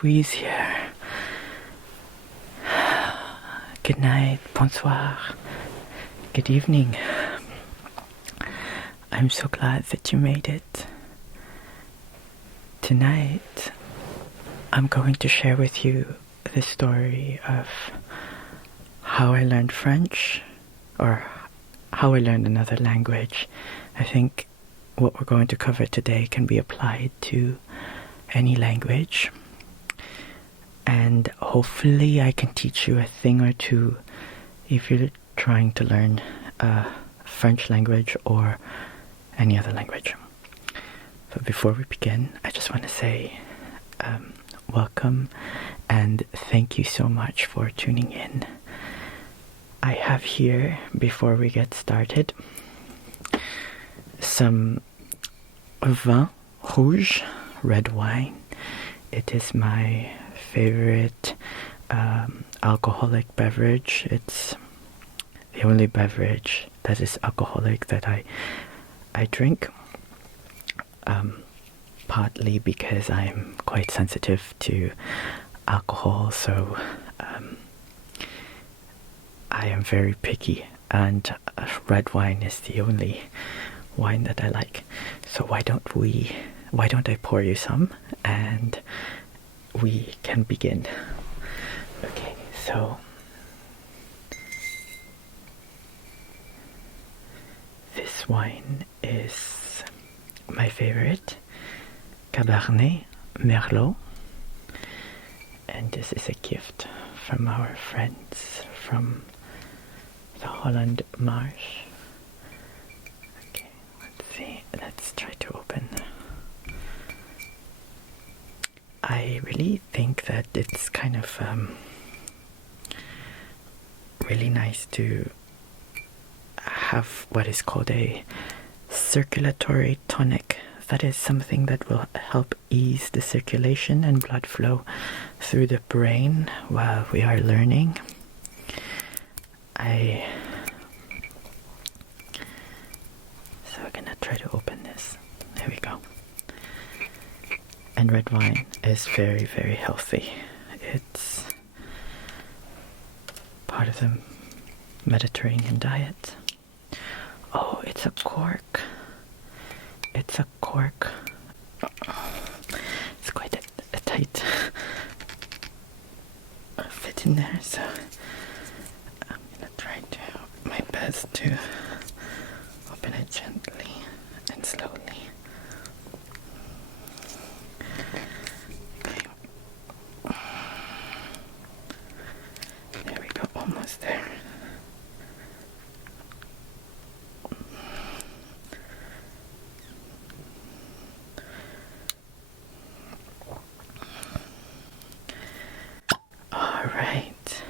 squeeze here. Good night, bonsoir, good evening. I'm so glad that you made it. Tonight, I'm going to share with you the story of how I learned French, or how I learned another language. I think what we're going to cover today can be applied to any language, and hopefully I can teach you a thing or two if you're trying to learn French language or any other language. But before we begin, I just want to say welcome and thank you so much for tuning in. I have here, before we get started, some vin rouge, red wine. It is my favorite alcoholic beverage. It's the only beverage that is alcoholic that I drink, partly because I'm quite sensitive to alcohol, so I am very picky, and red wine is the only wine that I like. So why don't I pour you some and we can begin. Okay, so this wine is my favorite, Cabernet Merlot, and this is a gift from our friends from the Holland Marsh. Okay, let's see, let's try to open. I really think that it's kind of really nice to have what is called a circulatory tonic. That is something that will help ease the circulation and blood flow through the brain while we are learning. So I'm gonna try to open this. There we go. And red wine is very, very healthy. It's part of the Mediterranean diet. Oh, it's a cork. It's a cork. It's quite a tight fit in there, so I'm gonna try to my best to open it gently and slowly. Okay. There we go, almost there. Alright,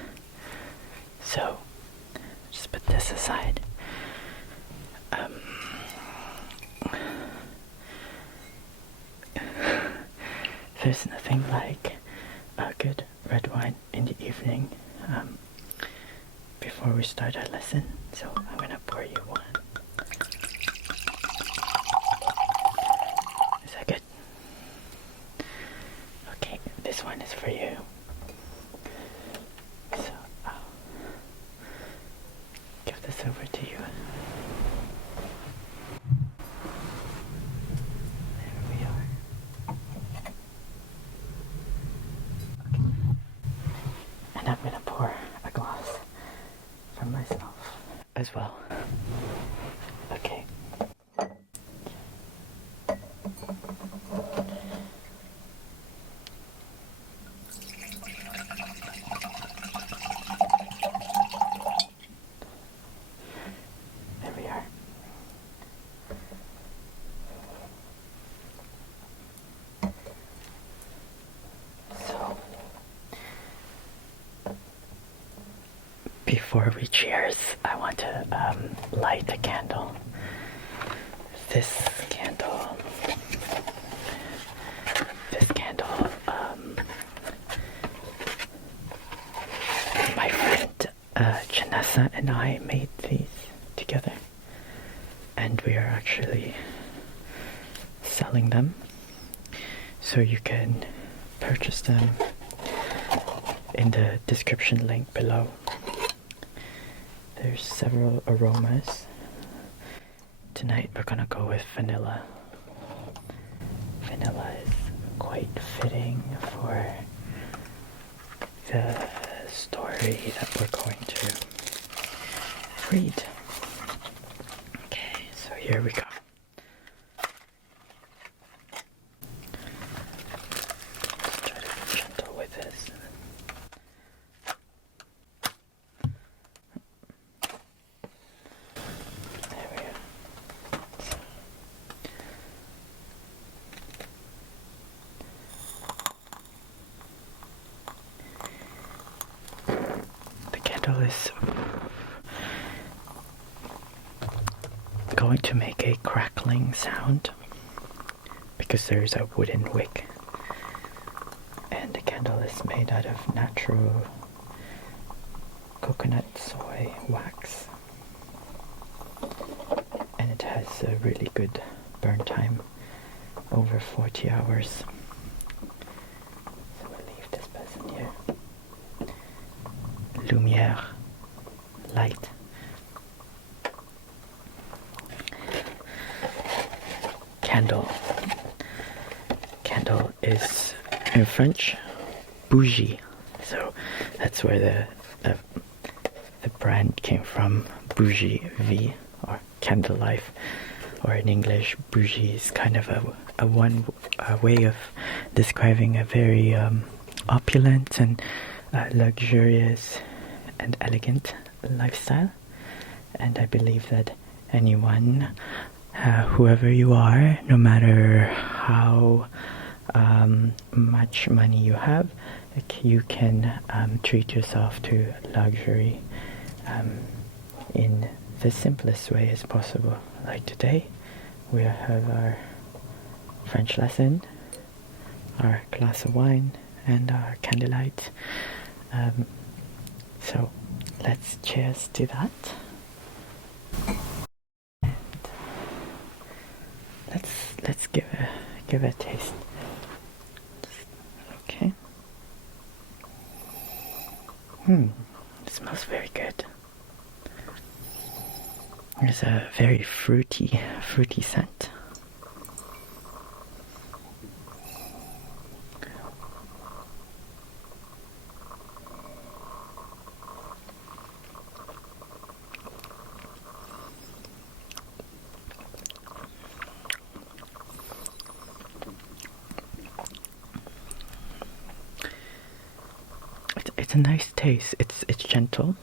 so just put this aside. There's nothing like a good red wine in the evening before we start our lesson, so I'm gonna pour you one. Is that good? Okay, this one is for you. So I'll give this over to you. There we are. Okay. And I'm gonna pour a glass for myself as well. Okay. There we are. So, before we cheers, I want to light a candle. This candle, my friend Janessa and I made these together, and we are actually selling them, so you can purchase them in the description link below. There's several aromas. Tonight we're gonna go with vanilla. Vanilla is quite fitting for the story that we're going to read. Okay, so here we go. Let's try to be gentle with this. There we go. The candle is going to make a crackling sound because there's a wooden wick, and the candle is made out of natural coconut soy wax, and it has a really good burn time, over 40 hours. So we'll leave this person here. Lumière, light. Candle. Candle is in French bougie, so that's where the brand came from. Bougie V, or candle life, or in English, bougie is kind of a way of describing a very opulent and luxurious and elegant lifestyle. And I believe that anyone, whoever you are, no matter how much money you have, you can treat yourself to luxury in the simplest way as possible. Like today, we have our French lesson, our glass of wine, and our candlelight. So let's cheers to that. Let's give a taste. Okay. It smells very good. There's a very fruity scent. It's a nice taste. It's gentle.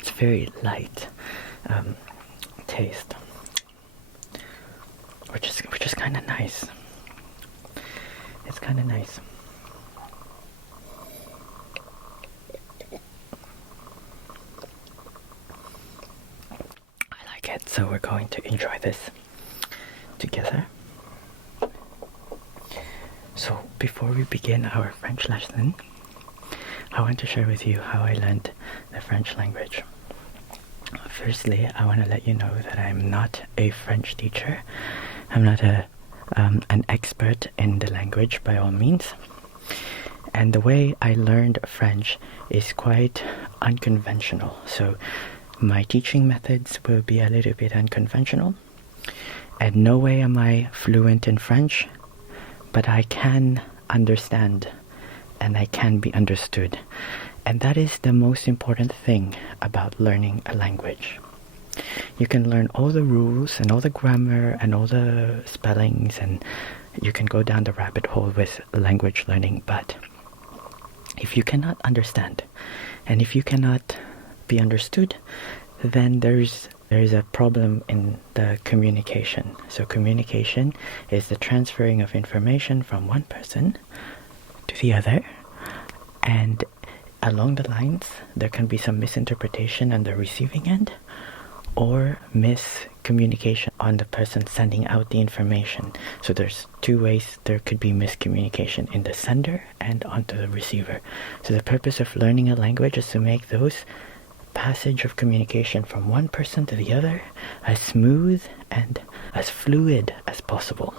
It's very light taste, which is kind of nice. It's kind of nice. So we're going to enjoy this together. So before we begin our French lesson, I want to share with you how I learned the French language. Firstly, I want to let you know that I'm not a French teacher. I'm not an expert in the language by all means. And the way I learned French is quite unconventional. So my teaching methods will be a little bit unconventional. And no way am I fluent in French, but I can understand and I can be understood. And that is the most important thing about learning a language. You can learn all the rules and all the grammar and all the spellings, and you can go down the rabbit hole with language learning, but if you cannot understand and if you cannot be understood, then there's a problem in the communication. So communication is the transferring of information from one person to the other, and along the lines there can be some misinterpretation on the receiving end, or miscommunication on the person sending out the information. So there's two ways there could be miscommunication, in the sender and onto the receiver. So the purpose of learning a language is to make those passage of communication from one person to the other as smooth and as fluid as possible.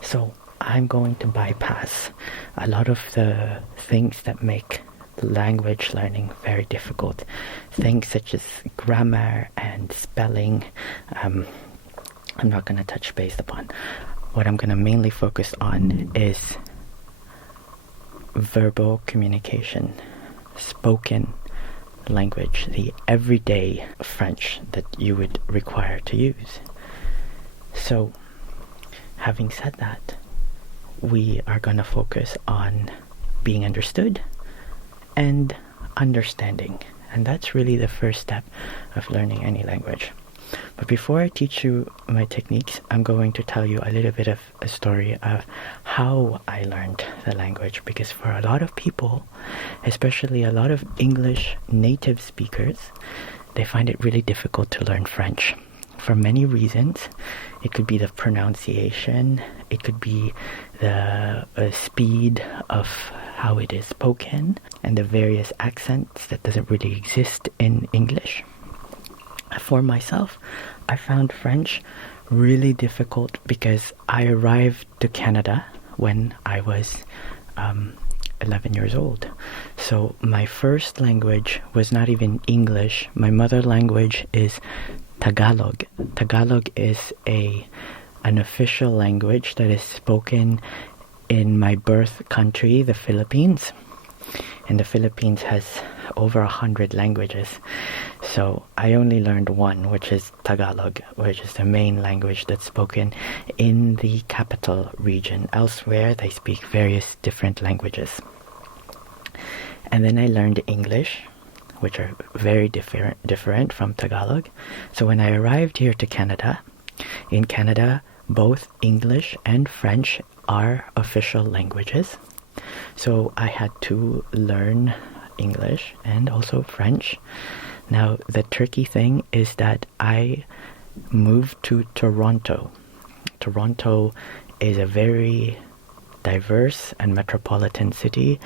So I'm going to bypass a lot of the things that make language learning very difficult. Things such as grammar and spelling, I'm not going to touch base upon. What I'm going to mainly focus on is verbal communication, spoken language, the everyday French that you would require to use. So, having said that, we are going to focus on being understood and understanding. And that's really the first step of learning any language. But before I teach you my techniques, I'm going to tell you a little bit of a story of how I learned the language. Because for a lot of people, especially a lot of English native speakers, they find it really difficult to learn French. For many reasons. It could be the pronunciation, it could be the speed of how it is spoken, and the various accents that doesn't really exist in English. For myself, I found French really difficult because I arrived to Canada when I was 11 years old. So my first language was not even English. My mother language is Tagalog. Tagalog is an official language that is spoken in my birth country, the Philippines. And the Philippines has over 100 languages. So I only learned one, which is Tagalog, which is the main language that's spoken in the capital region. Elsewhere, they speak various different languages. And then I learned English, which are very different from Tagalog. So when I arrived here to Canada, in Canada, both English and French are official languages. So I had to learn English and also French. Now, the tricky thing is that I moved to Toronto. Toronto is a very diverse and metropolitan city,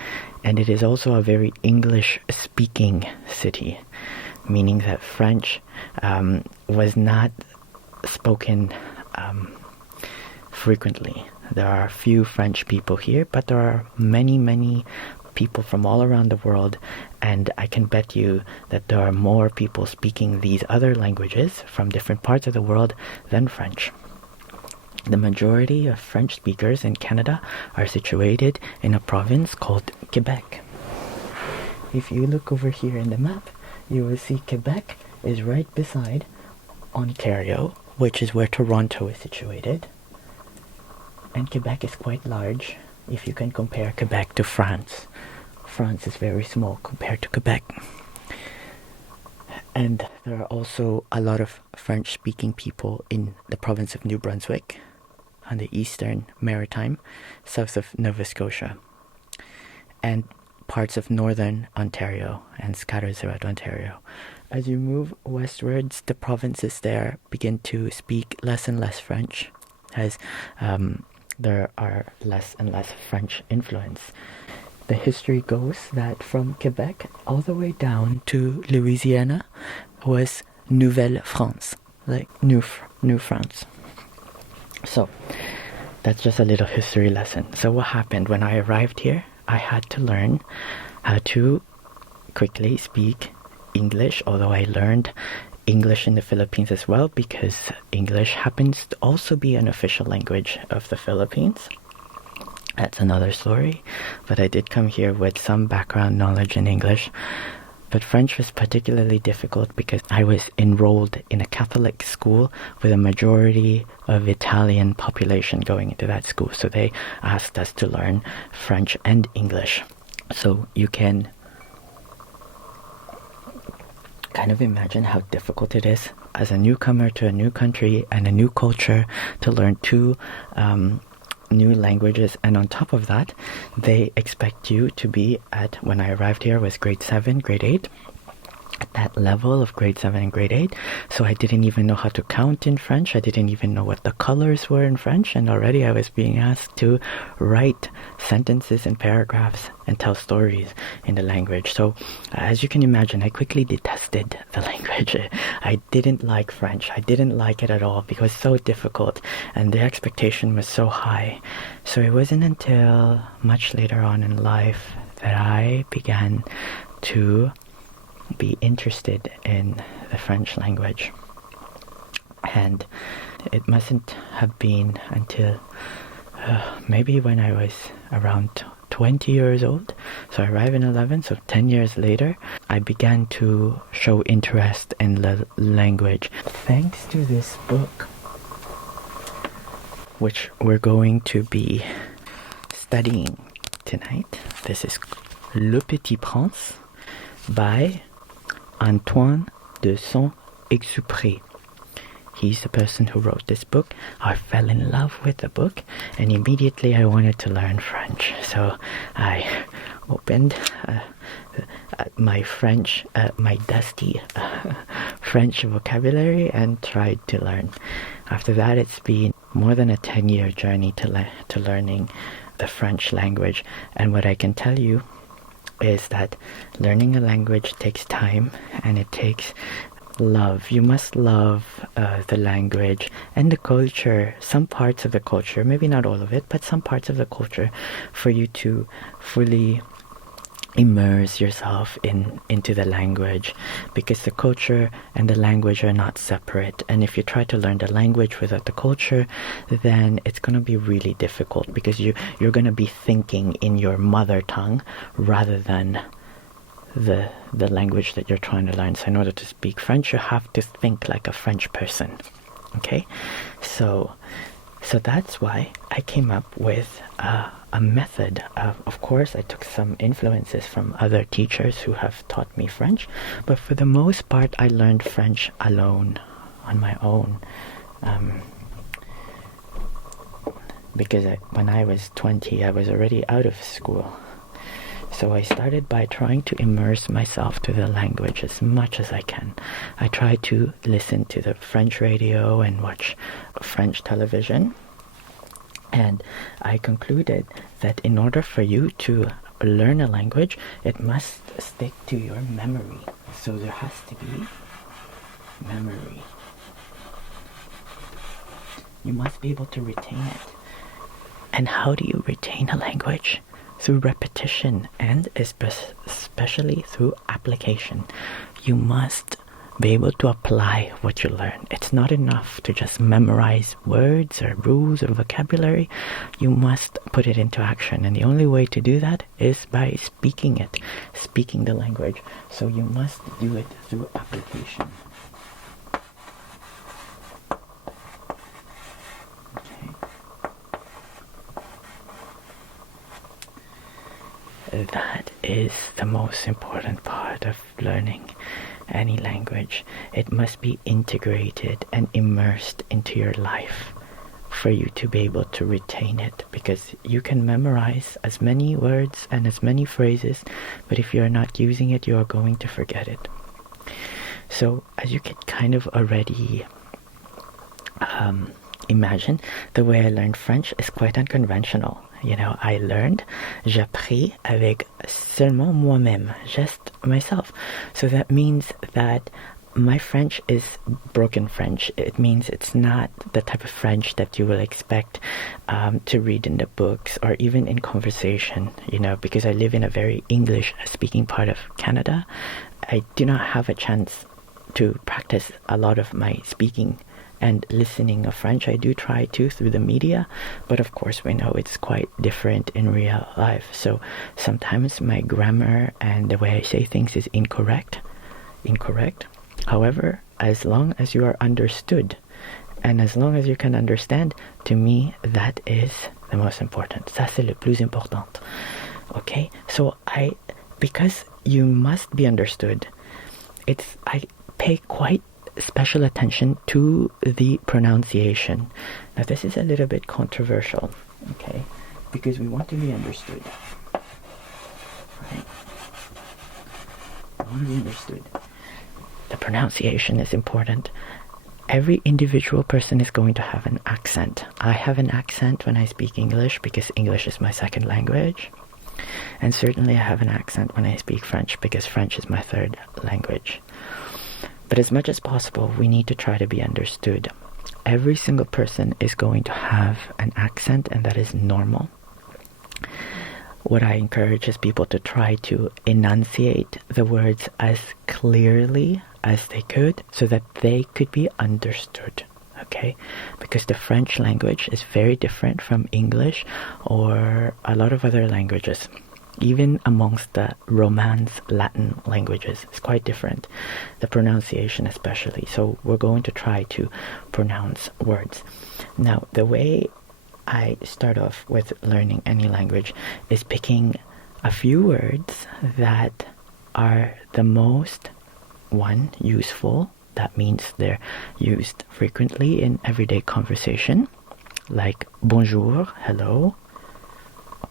and it is also a very English-speaking city, meaning that French was not spoken frequently. There are few French people here, but there are many people from all around the world, and I can bet you that there are more people speaking these other languages from different parts of the world than French. The majority of French speakers in Canada are situated in a province called Quebec. If you look over here in the map, you will see Quebec is right beside Ontario, which is where Toronto is situated. And Quebec is quite large if you can compare Quebec to France. France is very small compared to Quebec. And there are also a lot of French-speaking people in the province of New Brunswick, on the eastern Maritime, south of Nova Scotia, and parts of northern Ontario and scattered throughout Ontario. As you move westwards, the provinces there begin to speak less and less French, as there are less and less French influence. The history goes that from Quebec all the way down to Louisiana was Nouvelle France, like New France. So, that's just a little history lesson. So what happened when I arrived here? I had to learn how to quickly speak English, although I learned English in the Philippines as well, because English happens to also be an official language of the Philippines. That's another story, but I did come here with some background knowledge in English. But French was particularly difficult because I was enrolled in a Catholic school with a majority of Italian population going into that school. So they asked us to learn French and English. So you can kind of imagine how difficult it is as a newcomer to a new country and a new culture to learn two new languages, and on top of that they expect you to be at, when I arrived here, was grade 7, grade 8, at that level of grade 7 and grade 8, so I didn't even know how to count in French. I didn't even know what the colors were in French, and already I was being asked to write sentences and paragraphs and tell stories in the language. So as you can imagine, I quickly detested the language. I didn't like French. I didn't like it at all because it was so difficult and the expectation was so high. So it wasn't until much later on in life that I began to be interested in the French language. And it mustn't have been until maybe when I was around 20 years old. So I arrived in 11, so 10 years later, I began to show interest in the language. Thanks to this book, which we're going to be studying tonight. This is Petit Prince by Antoine de Saint-Exupéry. He's the person who wrote this book. I fell in love with the book and immediately I wanted to learn French. So I opened my dusty French vocabulary and tried to learn. After that, it's been more than a 10-year journey to learning the French language. And what I can tell you is that learning a language takes time and it takes love. You must love the language and the culture, some parts of the culture, maybe not all of it, but some parts of the culture, for you to fully immerse yourself into the language, because the culture and the language are not separate. And if you try to learn the language without the culture, then it's going to be really difficult, because you're going to be thinking in your mother tongue rather than the language that you're trying to learn. So in order to speak French, you have to think like a French person. Okay, so that's why I came up with a method. Of course, I took some influences from other teachers who have taught me French, but for the most part, I learned French alone, on my own. Because when I was 20, I was already out of school. So I started by trying to immerse myself to the language as much as I can. I tried to listen to the French radio and watch French television. And I concluded that in order for you to learn a language, it must stick to your memory. So there has to be memory. You must be able to retain it. And how do you retain a language? Through repetition, and especially through application. You must be able to apply what you learn. It's not enough to just memorize words or rules or vocabulary. You must put it into action, and the only way to do that is by speaking the language. So you must do it through application. That is the most important part of learning any language. It must be integrated and immersed into your life for you to be able to retain it, because you can memorize as many words and as many phrases, but if you're not using it, you are going to forget it. So as you can kind of already imagine, the way I learned French is quite unconventional. You know, I learned, j'appris avec seulement moi-même, just myself. So that means that my French is broken French. It means it's not the type of French that you will expect to read in the books or even in conversation, you know, because I live in a very English-speaking part of Canada. I do not have a chance to practice a lot of my speaking and listening of French. I do try to through the media, but of course we know it's quite different in real life. So sometimes my grammar and the way I say things is incorrect. However, as long as you are understood and as long as you can understand, to me that is the most important. Ça c'est le plus important. Okay, so because you must be understood, I pay quite special attention to the pronunciation. Now this is a little bit controversial, okay, because we want to be understood, right? We want to be understood. pronunciation is important. Every individual person is going to have an accent. I have an accent when I speak English because English is my second language. And certainly I have an accent when I speak French because French is my third language. But as much as possible, we need to try to be understood. Every single person is going to have an accent, and that is normal. What I encourage is people to try to enunciate the words as clearly as they could so that they could be understood, okay? Because the French language is very different from English or a lot of other languages. Even amongst the Romance Latin languages, it's quite different. The pronunciation especially. So we're going to try to pronounce words. Now, the way I start off with learning any language is picking a few words that are the most, one, useful. That means they're used frequently in everyday conversation, like bonjour, hello,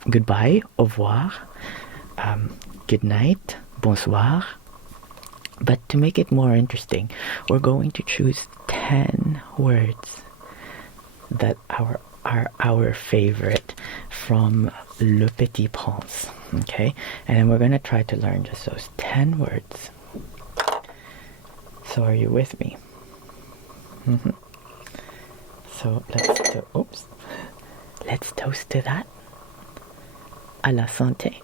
goodbye, au revoir, good night, bonsoir. But to make it more interesting, we're going to choose 10 words that are our favorite from Le Petit Prince, okay? And then we're going to try to learn just those 10 words. So are you with me? So let's toast to that. À la santé.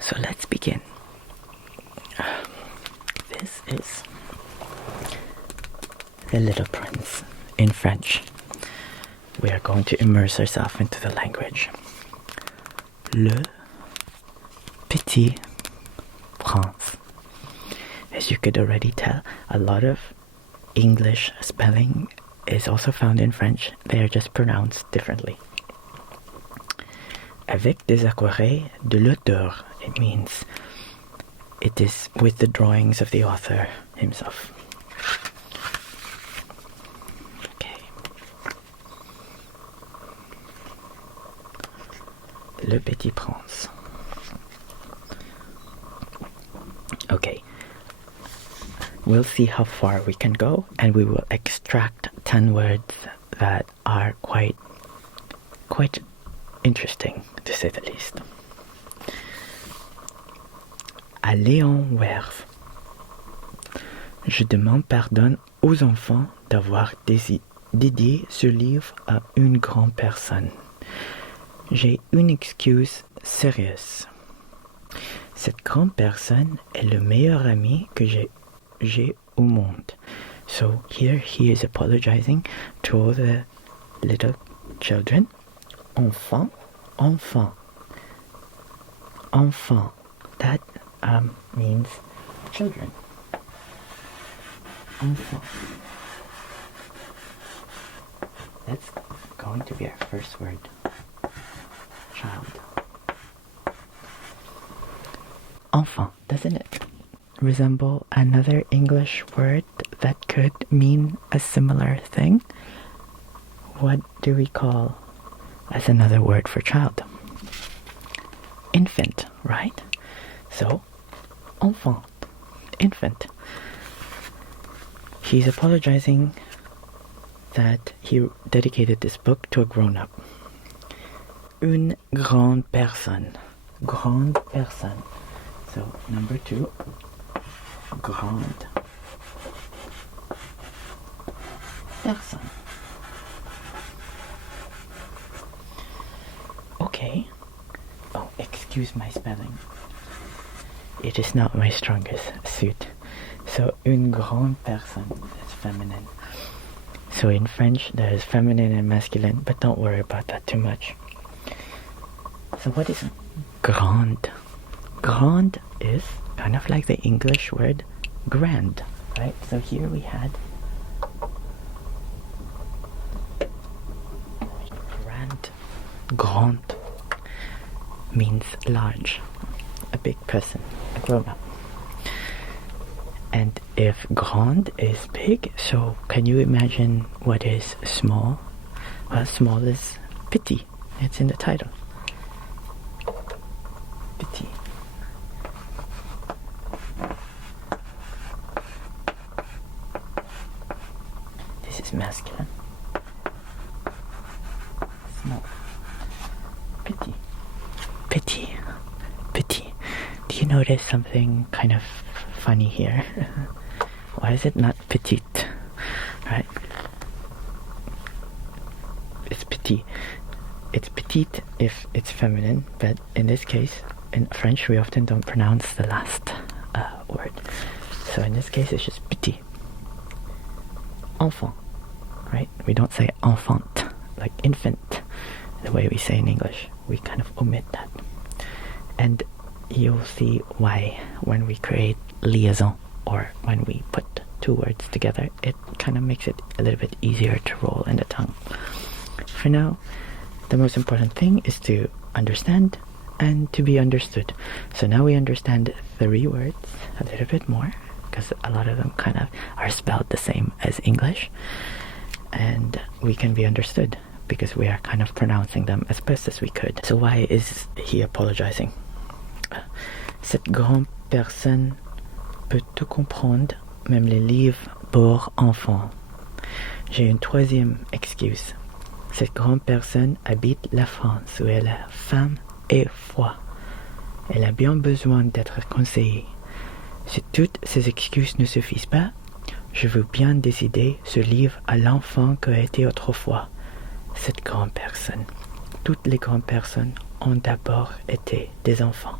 So let's begin. This is The Little Prince in French. We are going to immerse ourselves into the language. Le Petit Prince. As you could already tell, a lot of English spelling is also found in French. They are just pronounced differently. Avec des aquarelles de l'auteur. It means it is with the drawings of the author himself. Okay. Le Petit Prince. Okay. We'll see how far we can go, and we will extract 10 words that are quite interesting, to say the least. À Léon Werf. Je demande pardon aux enfants d'avoir dédié ce livre à une grande personne. J'ai une excuse sérieuse. Cette grande personne est le meilleur ami que j'ai au monde. So here he is apologizing to all the little children. Enfant, enfant, enfant. That means children. Enfant. That's going to be our first word. Child. Enfant, doesn't it resemble another English word that could mean a similar thing? What do we call as another word for child? Infant, right? So, enfant, infant. He's apologizing that he dedicated this book to a grown-up. Une grande personne. Grande personne. So, number 2. Grande personne. Okay. Oh, excuse my spelling. It is not my strongest suit. So, une grande personne is feminine. So in French, there is feminine and masculine, but don't worry about that too much. So what is grande? Grande is kind of like the English word grand, right? So here we had grand. Grand means large, a big person, a grown-up. And if grande is big, so can you imagine what is small? Well, small is petit. It's in the title. Petit. This is masculine. Small. Petit. Petit. Petit. Do you notice something kind of funny here? Why is it not petite? Right? It's petit. It's petite if it's feminine, but in this case, in French, we often don't pronounce the last word. So in this case, it's just petit. Enfant, right? We don't say enfant, like infant, the way we say in English. We kind of omit that. And you'll see why when we create liaison, or when we put two words together, it kind of makes it a little bit easier to roll in the tongue. For now, the most important thing is to understand and to be understood. So now we understand 3 words a little bit more, because a lot of them kind of are spelled the same as English, and we can be understood because we are kind of pronouncing them as best as we could. So why is he apologizing? Cette grande personne peut tout comprendre, même les livres pour enfants. J'ai une troisième excuse. Cette grande personne habite la France, où elle est femme et foi. Elle a bien besoin d'être conseillée. Si toutes ces excuses ne suffisent pas, je veux bien décider ce livre à l'enfant qu'a été autrefois cette grande personne. Toutes les grandes personnes ont d'abord été des enfants,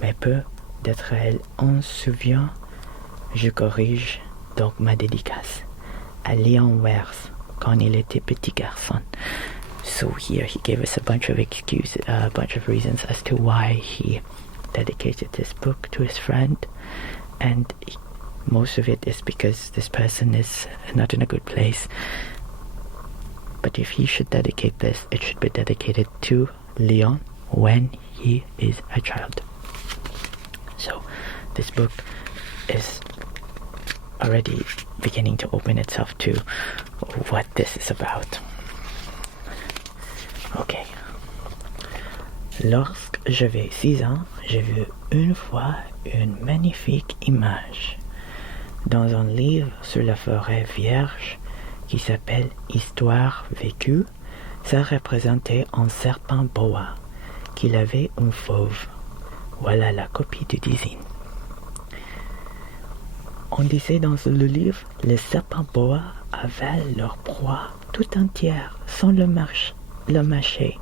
mais peu d'être elles en souvient. Je corrige donc ma dédicace à Léon Wers quand il était petit garçon. So here he gave us a bunch of excuses, a bunch of reasons as to why he dedicated this book to his friend, and most of it is because this person is not in a good place. But if he should dedicate this, it should be dedicated to Leon when he is a child. So this book is already beginning to open itself to what this is about. Ok. Lorsque j'avais 6 ans, j'ai vu une fois une magnifique image dans un livre sur la forêt vierge qui s'appelle Histoire vécue. Ça représentait un serpent boa qu'il avait un fauve. Voilà la copie du dessin. On disait dans le livre, les serpents boa avalent leur proie tout entière sans le mâcher.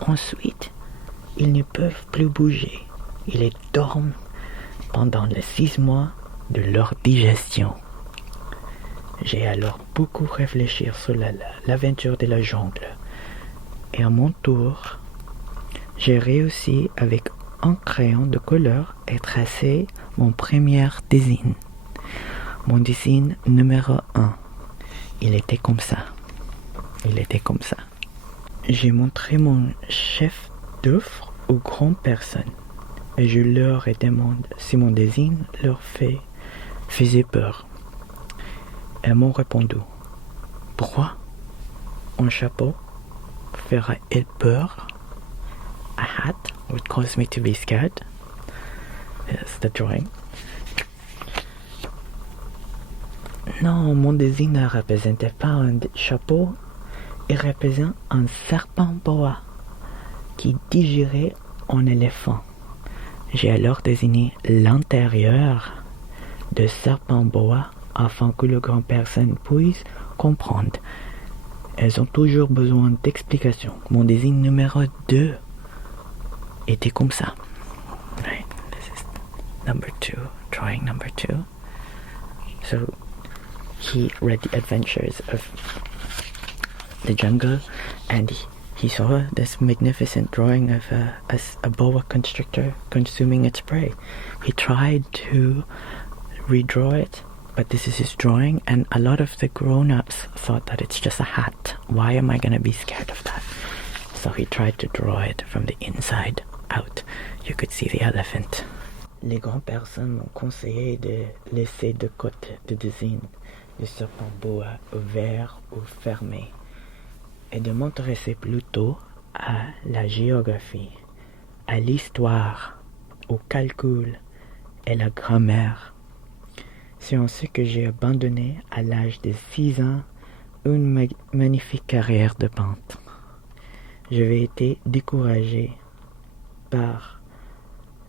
Ensuite, ils ne peuvent plus bouger. Ils dorment pendant les 6 mois de leur digestion. J'ai alors beaucoup réfléchi sur l'aventure de la jungle. Et à mon tour, j'ai réussi avec un crayon de couleur à tracer mon premier dessin. Mon dessin numéro 1. Il était comme ça. J'ai montré mon chef d'œuvre aux grandes personnes et je leur ai demandé si mon dessin leur faisait peur. Elles m'ont répondu: pourquoi? Un chapeau ferait-il peur? A hat would cause me to be scared. Yes, the drawing. Non, mon dessin ne représentait pas un chapeau, il représente un serpent boa qui digérait un éléphant. J'ai alors dessiné l'intérieur de serpent boa afin que les grandes personnes puissent comprendre. Elles ont toujours besoin d'explications. Mon dessin numéro 2 était comme ça. Right, this is number 2, drawing number 2. So he read the adventures of the jungle and he saw this magnificent drawing of a boa constrictor consuming its prey. He tried to redraw it, but this is his drawing, and a lot of the grown-ups thought that it's just a hat. Why am I going to be scared of that? So he tried to draw it from the inside out. You could see the elephant. Les grandes personnes m'ont conseillé de laisser de côté le dessin de serpent boa ouvert ou fermé et de m'intéresser plutôt à la géographie. à l'histoire, au calcul et la grammaire. C'est ainsi que j'ai abandonné à l'âge de 6 ans une magnifique carrière de peintre. J'avais été découragé par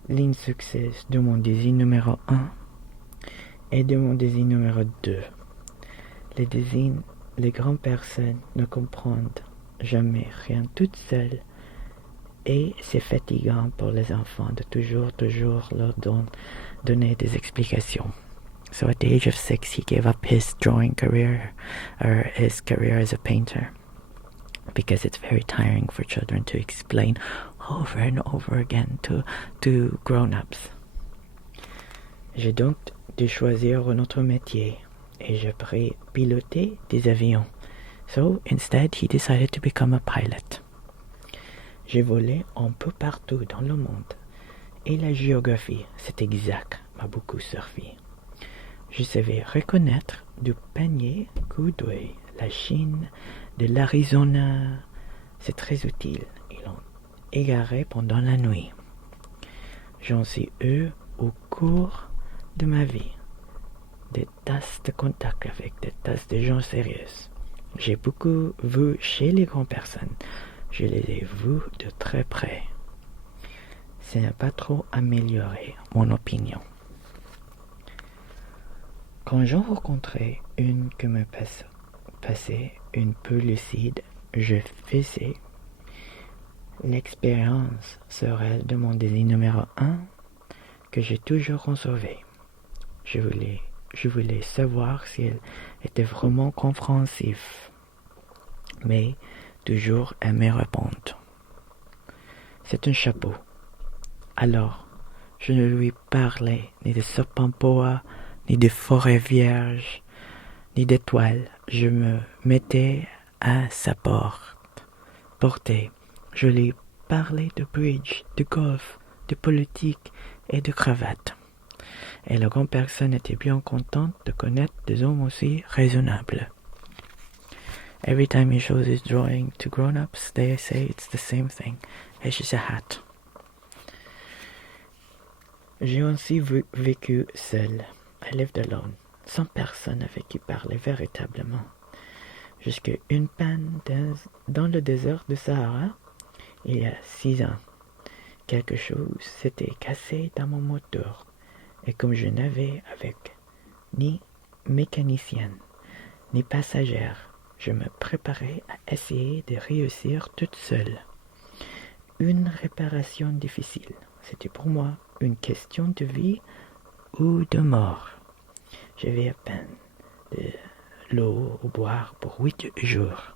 l'insuccès de mon désir numéro 1 et de mon désir numéro 2. Les grandes personnes ne comprennent jamais rien toutes seules et c'est fatigant pour les enfants de toujours leur donner des explications. So at the age of 6, he gave up his drawing career, or his career as a painter, because it's very tiring for children to explain over and over again to grown-ups. J'ai donc dû choisir un autre métier, et j'ai pris piloter des avions. So instead, he decided to become a pilot. J'ai volé un peu partout dans le monde, et la géographie, c'est exact, m'a beaucoup servi. Je savais reconnaître du panier Goodway, la Chine, de l'Arizona. C'est très utile. Ils l'ont égaré pendant la nuit. J'en suis eu au cours de ma vie des tasses de contact avec des tasses de gens sérieux. J'ai beaucoup vu chez les grandes personnes. Je les ai vus de très près. Ça n'a pas trop amélioré mon opinion. Quand j'en rencontrais une qui me passait une peu lucide, je faisais l'expérience serait de mon désir numéro 1 que j'ai toujours conservé. Je voulais savoir si elle était vraiment compréhensive, mais toujours elle me répondre. C'est un chapeau. Alors, je ne lui parlais ni de serpent boa, ni de forêt vierge, ni d'étoiles. Je me mettais à sa portée. Je lui parlais de bridge, de golf, de politique et de cravate. Et la grande personne était bien contente de connaître des hommes aussi raisonnables. Every time he shows his drawing to grown-ups, they say it's the same thing. It's just a hat. J'ai aussi vécu seul. I lived alone, sans personne avec qui parler véritablement. Jusqu'à une panne dans le désert de Sahara, il y a 6 ans. Quelque chose s'était cassé dans mon moteur, et comme je n'avais avec ni mécanicienne, ni passagère, je me préparais à essayer de réussir toute seule. Une réparation difficile, c'était pour moi une question de vie ou de mort. J'avais à peine de l'eau à boire pour 8 jours.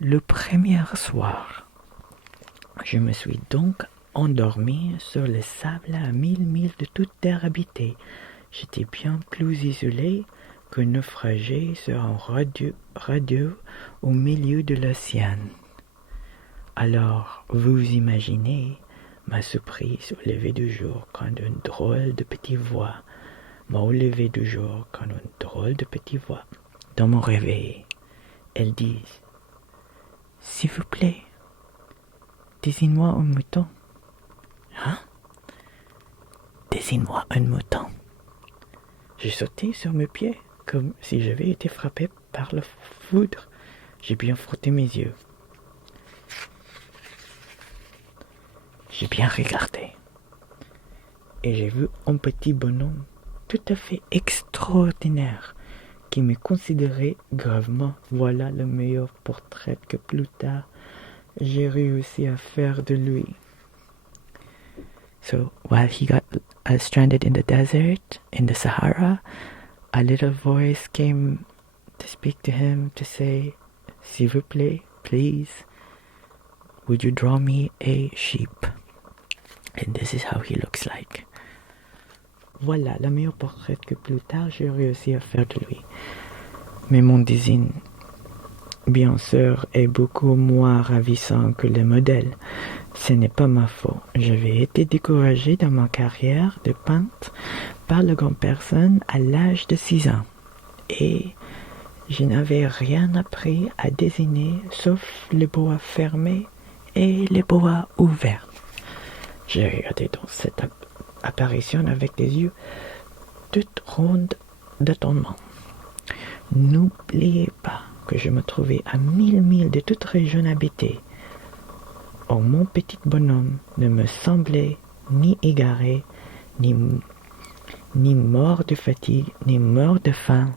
Le premier soir, je me suis donc endormi sur le sable à 1000 milles de toute terre habitée. J'étais bien plus isolé qu'un naufragé sur un radeau au milieu de l'océan. Alors, vous imaginez ma surprise au lever du jour quand une drôle de petite voix m'a au lever du jour quand une drôle de petite voix dans mon réveil. Elle dit « S'il vous plaît, désigne-moi un mouton. » Hein? Désigne-moi un mouton. J'ai sauté sur mes pieds comme si j'avais été frappé par la foudre. J'ai bien frotté mes yeux. J'ai bien regardé. Et j'ai vu un petit bonhomme tout à fait extraordinaire qui me considérait gravement. Voilà le meilleur portrait que plus tard j'ai réussi à faire de lui. So while he got stranded in the desert, in the Sahara, a little voice came to speak to him to say, s'il vous plaît, please, would you draw me a sheep? And this is how he looks like. Voilà le meilleur portrait que plus tard j'ai réussi à faire de lui. Mais mon design, bien sûr, est beaucoup moins ravissant que le modèle. Ce n'est pas ma faute. J'avais été découragé dans ma carrière de peintre par la grande personne à l'âge de 6 ans. Et je n'avais rien appris à dessiner sauf les bois fermés et les bois ouverts. J'ai regardé dans cette apparition avec des yeux toutes rondes d'étonnement. N'oubliez pas que je me trouvais à 1000 milles de toute région habitée. Or mon petit bonhomme ne me semblait ni égaré, ni mort de fatigue, ni mort de faim,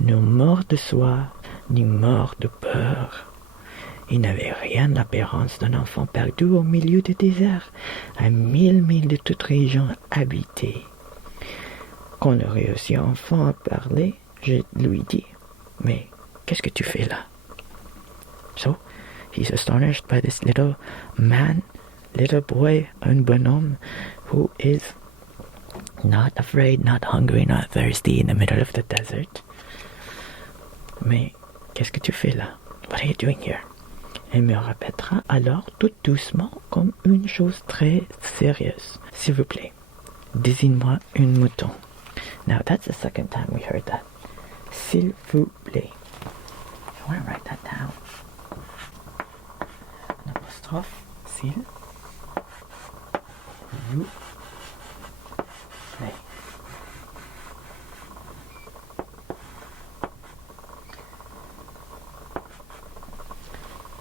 ni mort de soif, ni mort de peur. Il n'avait rien l'apparence d'un enfant perdu au milieu du désert, à 1000 milles de toute région habitée. Quand le réussi enfant a parlé, je lui dis, « Mais qu'est-ce que tu fais là? » So, he's astonished by this little man, little boy, un bonhomme, who is not afraid, not hungry, not thirsty in the middle of the desert. Mais qu'est-ce que tu fais là? What are you doing here? Elle me répétera alors tout doucement comme une chose très sérieuse. S'il vous plaît, désigne-moi une mouton. Now that's the second time we heard that. S'il vous plaît. I want to write that down. An apostrophe. S'il vous plaît.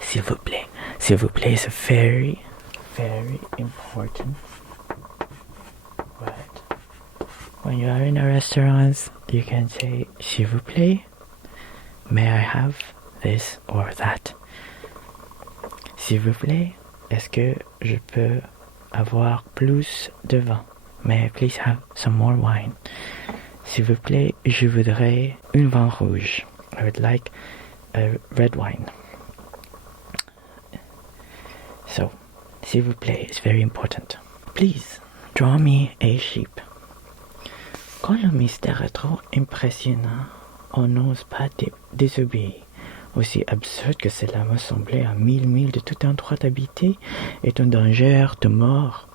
S'il vous plaît. S'il vous plaît is a very, very important word. When you are in a restaurant, you can say, s'il vous plaît, may I have this or that? S'il vous plaît, est-ce que je peux avoir plus de vin? May I please have some more wine? S'il vous plaît, je voudrais un vin rouge. I would like a red wine. So, s'il vous plaît is very important. Please, draw me a sheep. Quand le mystère est trop impressionnant, on n'ose pas désobéir. Aussi absurde que cela me semblait à 1000 milles de tout endroit habité et un danger de mort,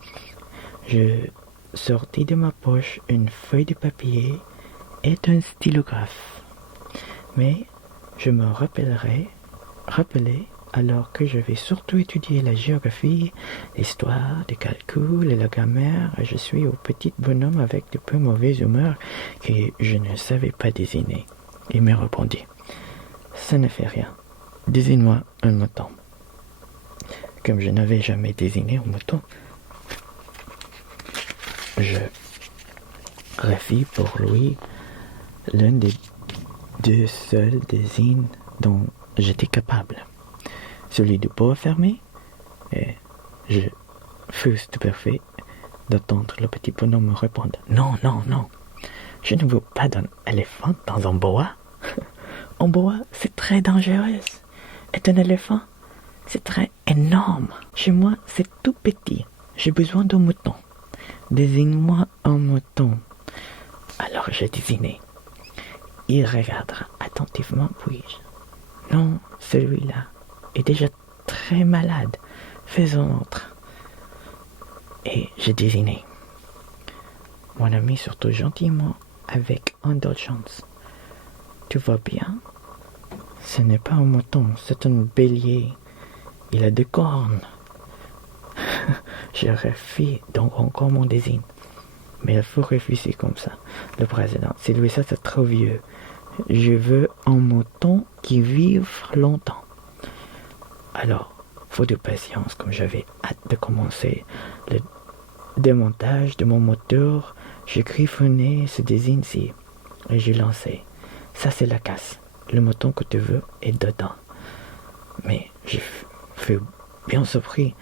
je sortis de ma poche une feuille de papier et un stylographe. Mais je me rappelais alors que je vais surtout étudier la géographie, l'histoire, le calcul et la grammaire, et je suis au petit bonhomme avec de peu mauvaise humeur que je ne savais pas désigner. Il me répondit, « Ça ne fait rien. Désigne-moi un mouton. » Comme je n'avais jamais désigné un mouton, je refis pour lui l'un des deux seuls désignes dont j'étais capable. Celui de peau fermé, et je fus stupéfait d'entendre le petit bonhomme me répondre « Non, non, non, je ne veux pas d'un éléphant dans un boa. Un boa, c'est très dangereux. Et un éléphant, c'est très énorme. Chez moi, c'est tout petit. J'ai besoin d'un mouton. Désigne-moi un mouton. » Alors j'ai désigné. Il regardera attentivement, puis-je. « Non, celui-là est déjà très malade. Faisons autre. » Et j'ai désigné. Mon ami surtout gentiment, avec indulgence. « Tu vois bien? Ce n'est pas un mouton, c'est un bélier. Il a deux cornes. » Je refis donc encore mon désigne. Mais il faut refuser comme ça. Le président, Sylvain, c'est trop vieux. Je veux un mouton qui vive longtemps. Alors, faute de patience, comme j'avais hâte de commencer le démontage de mon moteur, je griffonnais ce désigne-ci et je lançais. Ça, c'est la casse. Le mouton que tu veux est dedans. Mais je fus bien surpris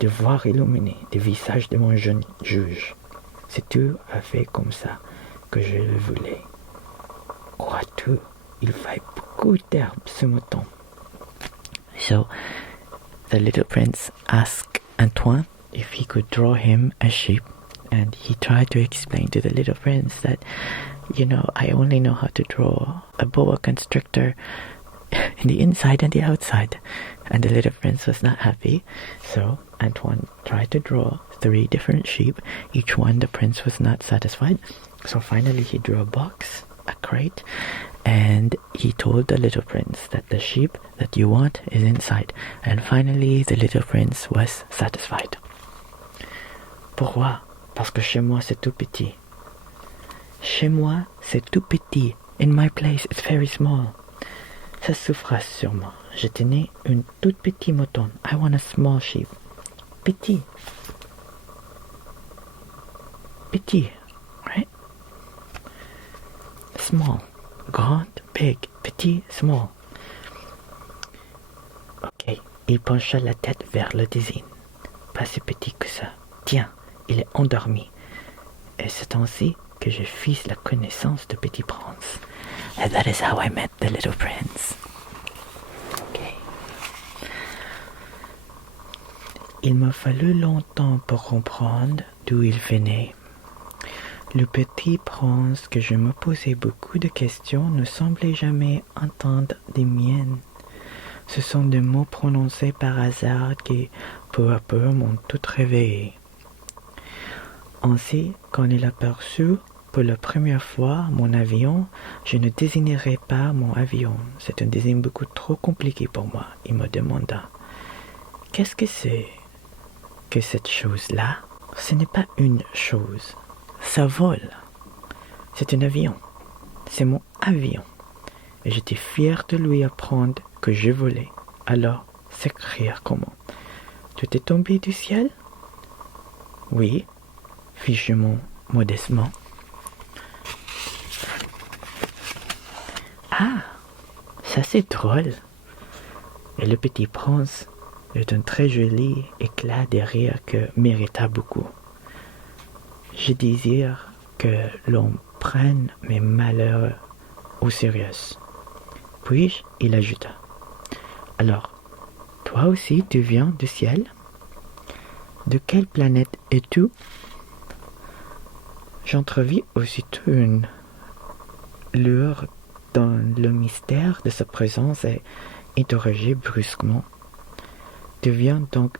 de voir illuminer le visage de mon jeune juge. C'est tout à fait comme ça que je le voulais. Crois-tu, il faille beaucoup d'herbe, ce mouton. So, the little prince asked Antoine if he could draw him a sheep, and he tried to explain to the little prince that, I only know how to draw a boa constrictor in the inside and the outside. And the little prince was not happy, so Antoine tried to draw 3 different sheep. Each one the prince was not satisfied, so finally he drew a box, a crate, and he told the little prince that the sheep that you want is inside. And finally the little prince was satisfied. Pourquoi? Parce que chez moi, c'est tout petit. Chez moi, c'est tout petit. In my place, it's very small. Ça souffra sûrement. Je tenais une toute petite mouton. I want a small sheep. Petit. Petit, right? Small. Grand, big, petit, small. Ok. Il pencha la tête vers le design. Pas si petit que ça. Tiens, il est endormi. Et c'est ainsi que je fis la connaissance de Petit Prince. And that is how I met the little prince. Okay. Il m'a fallu longtemps pour comprendre d'où il venait. Le petit prince que je me posais beaucoup de questions ne semblait jamais entendre des miennes. Ce sont des mots prononcés par hasard qui, peu à peu, m'ont tout réveillé. Ainsi, quand il aperçut pour la première fois mon avion, je ne désignerai pas mon avion. C'est un désigne beaucoup trop compliqué pour moi. Il me demanda « Qu'est-ce que c'est que cette chose-là ?» Ce n'est pas une chose. Ça vole. C'est un avion. C'est mon avion. Et j'étais fier de lui apprendre que je volais. Alors, s'écrire comment? Tout est tombé du ciel? Oui, fis-je modestement. Ah, ça c'est drôle. Et le petit prince eut un très joli éclat de rire que mérita beaucoup. Je désire que l'on prenne mes malheurs au sérieux. Puis il ajouta. Alors, toi aussi tu viens du ciel? De quelle planète es-tu? J'entrevis aussitôt une lueur dans le mystère de sa présence et interrogeai brusquement. Tu viens donc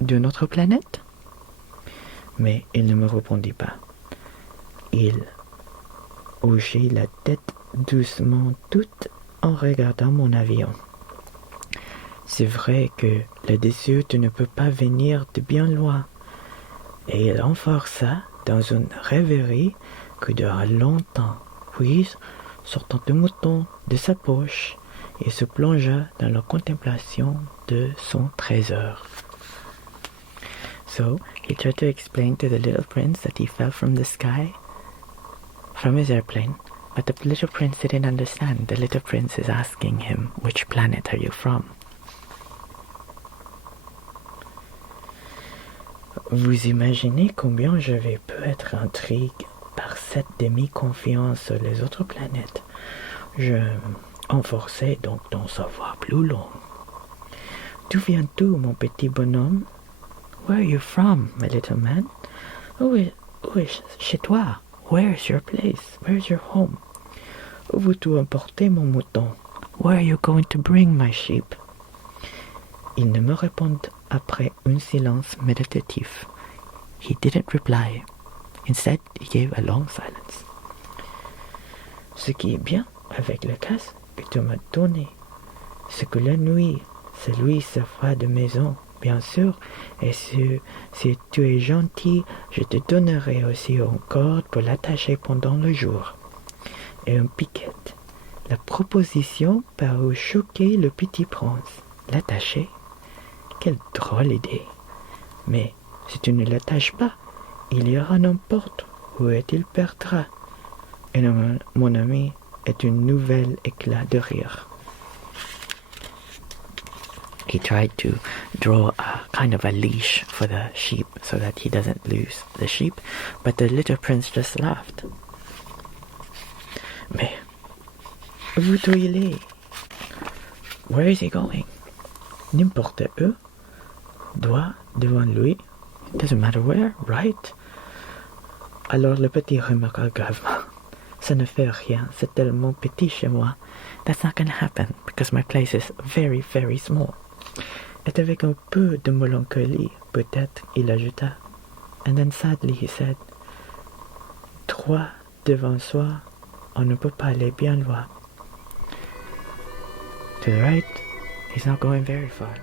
d'une autre planète? Mais il ne me répondit pas. Il hochait la tête doucement tout en regardant mon avion. C'est vrai que là-dessus tu ne peux pas venir de bien loin. Et il renforça dans une rêverie que dura longtemps. Puis, sortant un mouton de sa poche, il se plongea dans la contemplation de son trésor. So, he tried to explain to the little prince that he fell from the sky, from his airplane, but the little prince didn't understand. The little prince is asking him, which planet are you from? Vous imaginez combien j'avais pu être intrigué par cette demi-confiance sur les autres planètes. Je m'enforçais donc d'en savoir plus long. D'où viens-tu, mon petit bonhomme? Where are you from, my little man? Où est chez toi? Where is your place? Where is your home? Où veux-tu emporter mon mouton? Where are you going to bring my sheep? Il ne me répondit après un silence méditatif. He didn't reply. Instead, he gave a long silence. Ce qui est bien avec le casse que tu m'as donné, c'est que la nuit, c'est lui sa froide maison, bien sûr, et si tu es gentil, je te donnerai aussi une corde pour l'attacher pendant le jour. Et un piquet. La proposition parut choquer le petit prince. L'attacher? Quelle drôle d'idée. Mais si tu ne l'attaches pas, il ira n'importe où et il perdra. Et mon ami est un nouvel éclat de rire. He tried to draw a kind of a leash for the sheep so that he doesn't lose the sheep, but the little prince just laughed. Mais où il est? Where is he going? N'importe où. Doigt devant lui. It doesn't matter where, right? Alors le petit remarqua gravement. Ça ne fait rien, c'est tellement petit chez moi. That's not gonna happen, because my place is very, very small. Et avec un peu de mélancolie, peut-être, il ajouta. And then sadly he said, trois devant soi, on ne peut pas aller bien loin. To the right, he's not going very far.